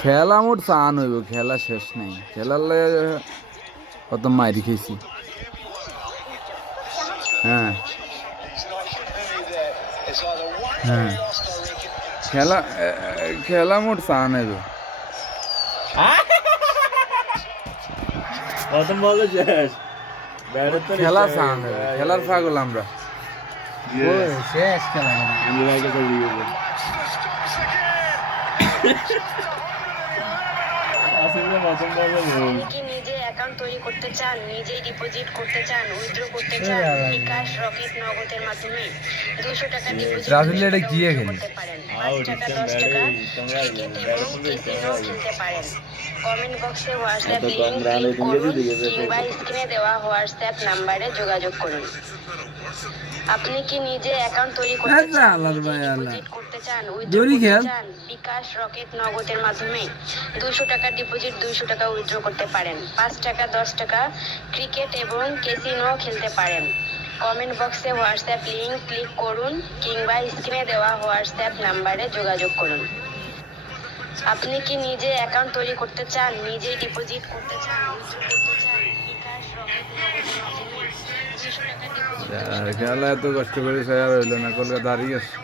খেলা মোট চান হইব, খেলা শেষ নেই, খেলার লাগে কত মাইরি খেয়েছি। হ্যাঁ হ্যাঁ, খেলা খেলা মোট চান হইব। খেলা চান হইব, খেলার পাগল আমরা। শেষ খেলা আপনি কি নিজে অ্যাকাউন্ট তৈরি করতে চান, নিজেই ডিপোজিট করতে চান, উইথড্র করতে চান, বিকাশ, রকেট, নগদের মাধ্যমে 200 টাকা ডিপোজিট ব্রাজিলে এটা কি এখানে? করতে পারেন, 5 টাকা 10 টাকা ক্রিকেট এবং ক্যাসিনো খেলতে পারেন। কমেন্ট বক্সে হোয়াটসঅ্যাপ লিংক ক্লিক করুন কিংবা স্ক্রিনে দেওয়া হোয়াটসঅ্যাপ নাম্বারে যোগাযোগ করুন। আপনি কি নিজে অ্যাকাউন্ট তৈরি করতে চান, ডিপোজিট করতে চান, উইথড্র করতে চান, বিকাশ, রকেট, নগদের মাধ্যমে 200 টাকা ডিপোজিট 200 টাকা উইথড্র করতে পারেন, 5 টাকা 10 টাকা ক্রিকেট এবং ক্যাসিনো খেলতে পারেন। কমেন্ট বক্সে হোয়াটসঅ্যাপ লিংক ক্লিক করুন কিংবা স্ক্রিনে দেওয়া হোয়াটসঅ্যাপ নাম্বারে যোগাযোগ করুন। আপনি কি নিজে অ্যাকাউন্ট তৈরি করতে চান, নিজেই ডিপোজিট করতে চান, উইথড্র করতে চান, বিকাশ, রকেট, নগদের মাধ্যমে 200 টাকা ডিপোজিট খেলা এত কষ্ট করে শেয়ার হইলো না, কলকাতা হারিয়ে গেছে।